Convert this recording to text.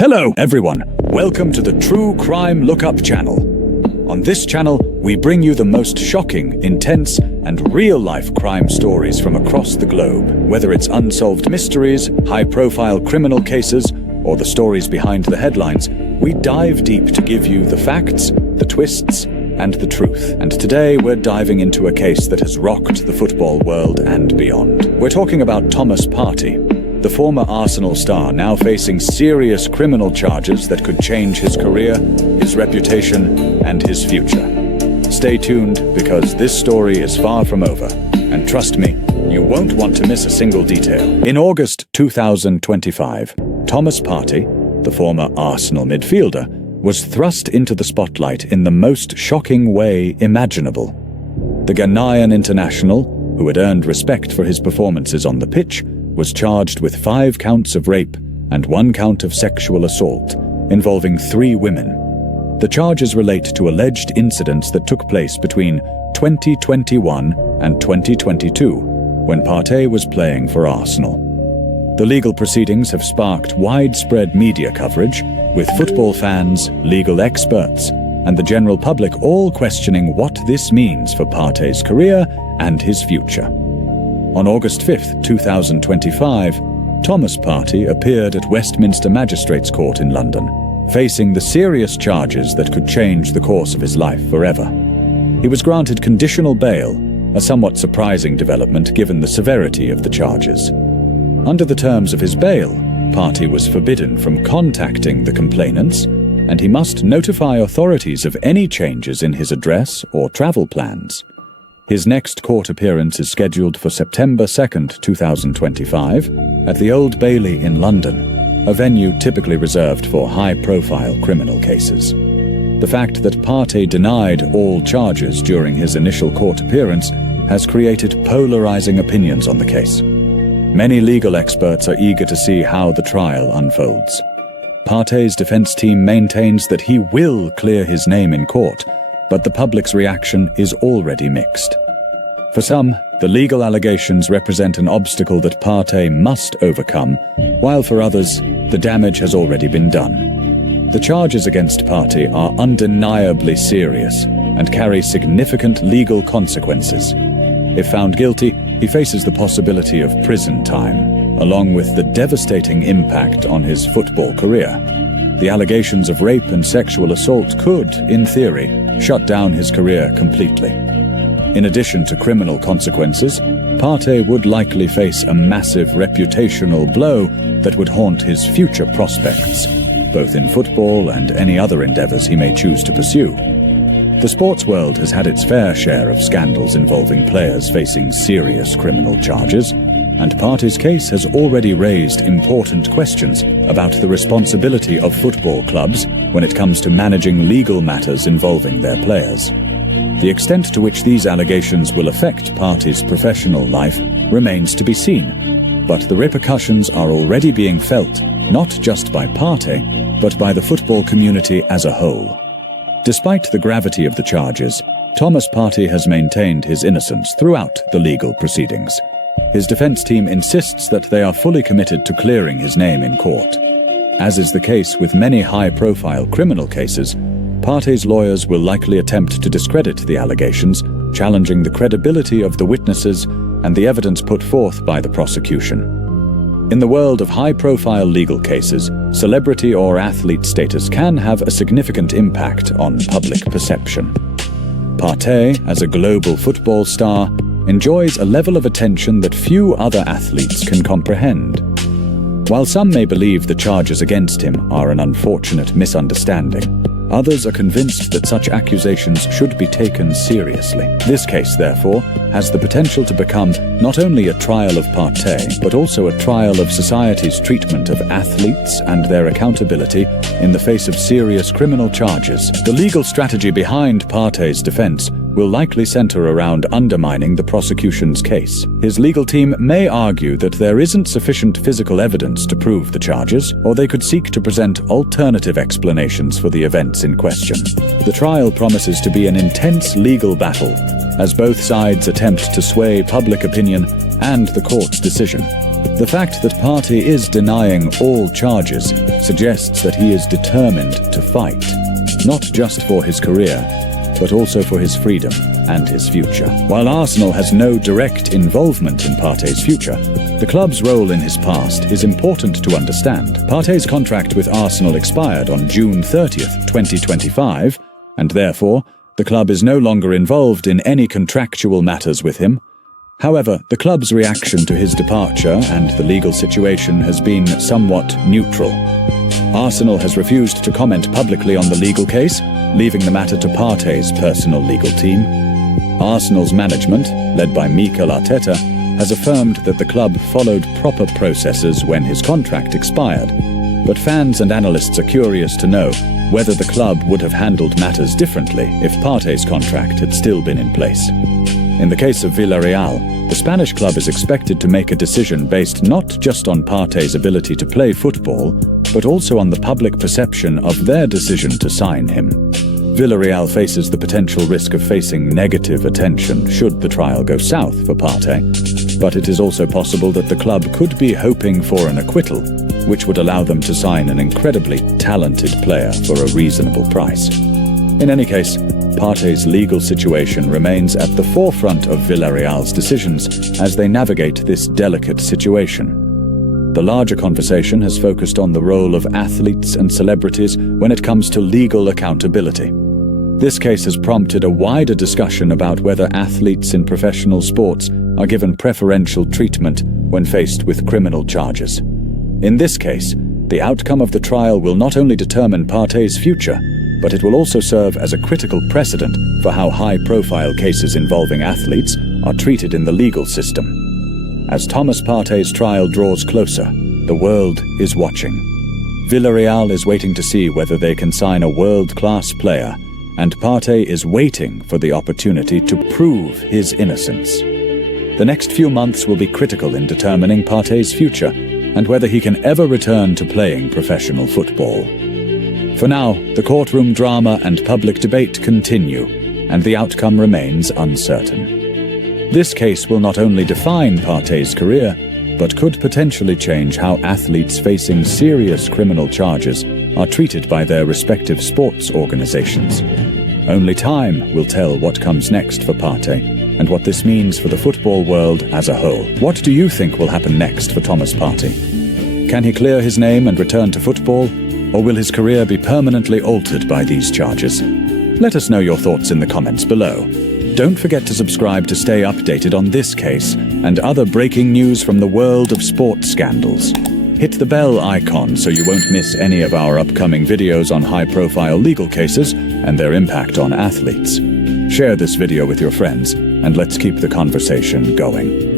Hello everyone, welcome to the True Crime Lookup channel. On this channel, we bring you the most shocking, intense, and real-life crime stories from across the globe. Whether it's unsolved mysteries, high-profile criminal cases, or the stories behind the headlines, we dive deep to give you the facts, the twists, and the truth. And today we're diving into a case that has rocked the football world and beyond. We're talking about Thomas Partey, the former Arsenal star now facing serious criminal charges that could change his career, his reputation, and his future. Stay tuned, because this story is far from over. And trust me, you won't want to miss a single detail. In August 2025, Thomas Partey, the former Arsenal midfielder, was thrust into the spotlight in the most shocking way imaginable. The Ghanaian international, who had earned respect for his performances on the pitch, was charged with 5 counts of rape and 1 count of sexual assault, involving 3 women. The charges relate to alleged incidents that took place between 2021 and 2022, when Partey was playing for Arsenal. The legal proceedings have sparked widespread media coverage, with football fans, legal experts, and the general public all questioning what this means for Partey's career and his future. On August 5, 2025, Thomas Partey appeared at Westminster Magistrates Court in London, facing the serious charges that could change the course of his life forever. He was granted conditional bail, a somewhat surprising development given the severity of the charges. Under the terms of his bail, Partey was forbidden from contacting the complainants, and he must notify authorities of any changes in his address or travel plans. His next court appearance is scheduled for September 2, 2025, at the Old Bailey in London, a venue typically reserved for high-profile criminal cases. The fact that Partey denied all charges during his initial court appearance has created polarizing opinions on the case. Many legal experts are eager to see how the trial unfolds. Partey's defense team maintains that he will clear his name in court, but the public's reaction is already mixed. For some, the legal allegations represent an obstacle that Partey must overcome, while for others, the damage has already been done. The charges against Partey are undeniably serious and carry significant legal consequences. If found guilty, he faces the possibility of prison time, along with the devastating impact on his football career. The allegations of rape and sexual assault could, in theory, shut down his career completely. In addition to criminal consequences, Partey would likely face a massive reputational blow that would haunt his future prospects, both in football and any other endeavors he may choose to pursue. The sports world has had its fair share of scandals involving players facing serious criminal charges, and Partey's case has already raised important questions about the responsibility of football clubs when it comes to managing legal matters involving their players. The extent to which these allegations will affect Partey's professional life remains to be seen, but the repercussions are already being felt, not just by Partey, but by the football community as a whole. Despite the gravity of the charges, Thomas Partey has maintained his innocence throughout the legal proceedings. His defense team insists that they are fully committed to clearing his name in court. As is the case with many high-profile criminal cases, Partey's lawyers will likely attempt to discredit the allegations, challenging the credibility of the witnesses and the evidence put forth by the prosecution. In the world of high-profile legal cases, celebrity or athlete status can have a significant impact on public perception. Partey, as a global football star, enjoys a level of attention that few other athletes can comprehend. While some may believe the charges against him are an unfortunate misunderstanding, others are convinced that such accusations should be taken seriously. This case, therefore, has the potential to become not only a trial of Partey, but also a trial of society's treatment of athletes and their accountability in the face of serious criminal charges. The legal strategy behind Partey's defense will likely center around undermining the prosecution's case. His legal team may argue that there isn't sufficient physical evidence to prove the charges, or they could seek to present alternative explanations for the events in question. The trial promises to be an intense legal battle, as both sides attempt to sway public opinion and the court's decision. The fact that Partey is denying all charges suggests that he is determined to fight, not just for his career, but also for his freedom and his future. While Arsenal has no direct involvement in Partey's future, the club's role in his past is important to understand. Partey's contract with Arsenal expired on June 30th, 2025, and therefore, the club is no longer involved in any contractual matters with him. However, the club's reaction to his departure and the legal situation has been somewhat neutral. Arsenal has refused to comment publicly on the legal case, leaving the matter to Partey's personal legal team. Arsenal's management, led by Mikel Arteta, has affirmed that the club followed proper processes when his contract expired. But fans and analysts are curious to know whether the club would have handled matters differently if Partey's contract had still been in place. In the case of Villarreal, the Spanish club is expected to make a decision based not just on Partey's ability to play football, but also on the public perception of their decision to sign him. Villarreal faces the potential risk of facing negative attention should the trial go south for Partey, but it is also possible that the club could be hoping for an acquittal, which would allow them to sign an incredibly talented player for a reasonable price. In any case, Partey's legal situation remains at the forefront of Villarreal's decisions as they navigate this delicate situation. The larger conversation has focused on the role of athletes and celebrities when it comes to legal accountability. This case has prompted a wider discussion about whether athletes in professional sports are given preferential treatment when faced with criminal charges. In this case, the outcome of the trial will not only determine Partey's future, but it will also serve as a critical precedent for how high-profile cases involving athletes are treated in the legal system. As Thomas Partey's trial draws closer, the world is watching. Villarreal is waiting to see whether they can sign a world-class player, and Partey is waiting for the opportunity to prove his innocence. The next few months will be critical in determining Partey's future and whether he can ever return to playing professional football. For now, the courtroom drama and public debate continue, and the outcome remains uncertain. This case will not only define Partey's career, but could potentially change how athletes facing serious criminal charges are treated by their respective sports organizations. Only time will tell what comes next for Partey, and what this means for the football world as a whole. What do you think will happen next for Thomas Partey? Can he clear his name and return to football, or will his career be permanently altered by these charges? Let us know your thoughts in the comments below. Don't forget to subscribe to stay updated on this case and other breaking news from the world of sports scandals. Hit the bell icon so you won't miss any of our upcoming videos on high-profile legal cases and their impact on athletes. Share this video with your friends, and let's keep the conversation going.